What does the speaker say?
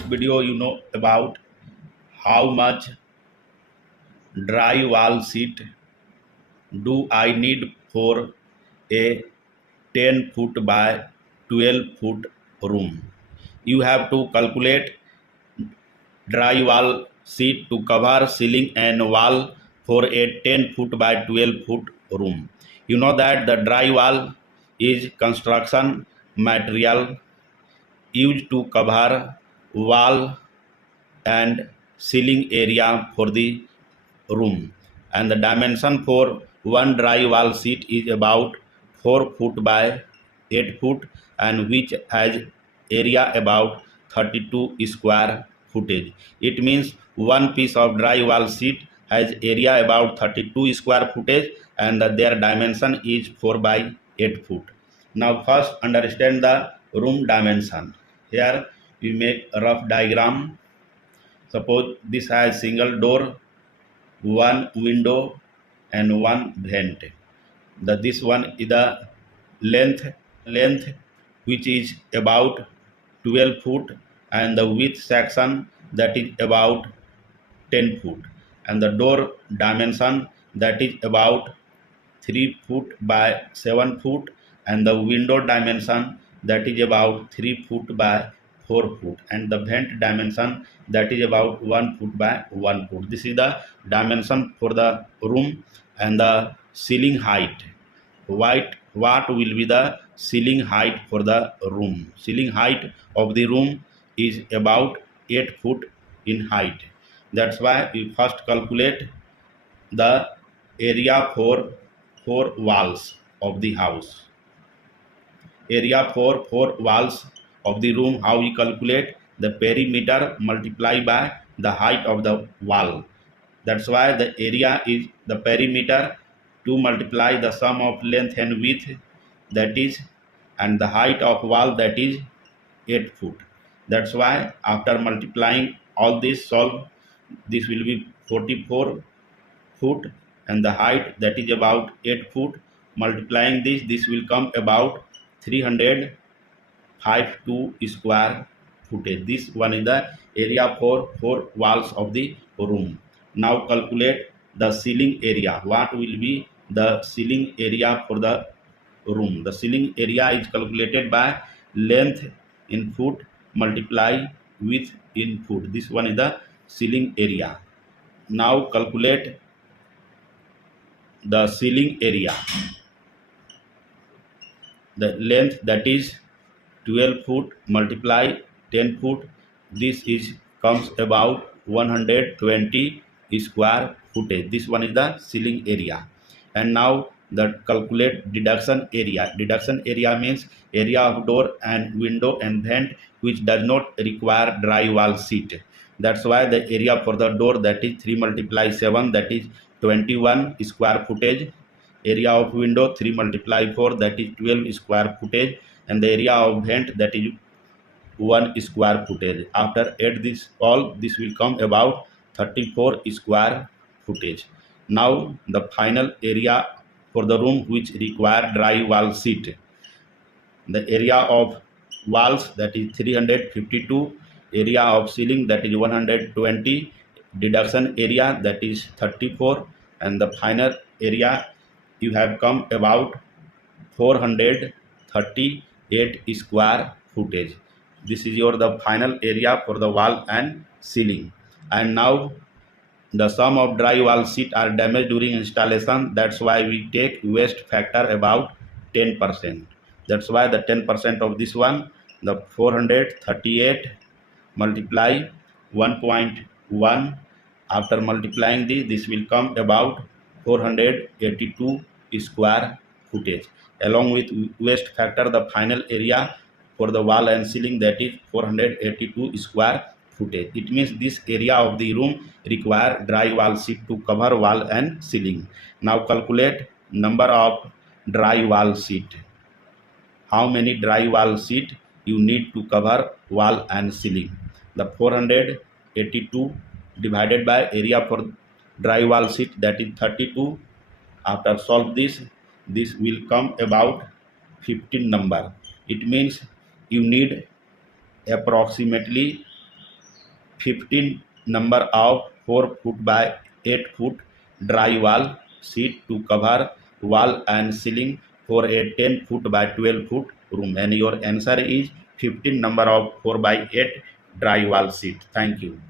this video you know about how much drywall sheet do I need for a 10 foot by 12 foot room. You have to calculate drywall sheet to cover ceiling and wall for a 10 foot by 12 foot room. You know that the drywall is construction material used to cover wall and ceiling area for the room, and the dimension for one drywall sheet is about 4 foot by 8 foot and which has area about 32 square footage. It means one piece of drywall sheet has area about 32 square footage and their dimension is 4 by 8 foot. Now first understand the room dimension. Here we make a rough diagram. Suppose this has single door, one window and one vent. This one is the length which is about 12 foot and the width section that is about 10 foot, and the door dimension that is about 3 foot by 7 foot, and the window dimension that is about 3 foot by 4 foot, and the vent dimension that is about 1 foot by 1 foot. This is the dimension for the room. And the ceiling height. What will be the ceiling height for the room? Ceiling height of the room is about 8 foot in height. That's why we first calculate the area for 4 walls of the house. Area for 4 walls of the room, how we calculate? The perimeter multiplied by the height of the wall. That's why the area is the perimeter to multiply the sum of length and width, that is, and the height of wall, that is 8 foot. That's why after multiplying all this, solve, this will be 44 foot, and the height that is about 8 foot. Multiplying this will come about 352 square footage. This one is the area for 4 walls of the room. Now calculate the ceiling area. What will be the ceiling area for the room? The ceiling area is calculated by length in foot multiply width in foot. This one is the ceiling area. Now calculate the ceiling area. The length, that is 12 foot multiply 10 foot. This is comes about 120 square footage. This one is the ceiling area. And now the calculate deduction area. Deduction area means area of door and window and vent which does not require drywall sheet. That's why the area for the door, that is 3 multiply 7, that is 21 square footage. Area of window 3 multiply 4, that is 12 square footage, and the area of vent, that is 1 square footage. After add this all, this will come about 34 square footage. Now the final area for the room which require drywall sheet. The area of walls, that is 352, area of ceiling, that is 120, deduction area, that is 34, and the final area you have come about 438 square footage. This is the final area for the wall and ceiling. And now the sum of drywall sheet are damaged during installation. That's why we take waste factor about 10%. That's why the 10% of this one, the 438 multiply 1.1. After multiplying this will come about 482 square footage. Along with waste factor, the final area for the wall and ceiling, that is 482 square footage. It means this area of the room require drywall sheet to cover wall and ceiling. Now calculate number of drywall sheet. How many drywall sheet you need to cover wall and ceiling? The 482 divided by area for drywall sheet, that is 32. After solve this will come about 15 number. It means you need approximately 15 number of 4 foot by 8 foot drywall sheet to cover wall and ceiling for a 10 foot by 12 foot room, and your answer is 15 number of 4 by 8 drywall sheet. Thank you.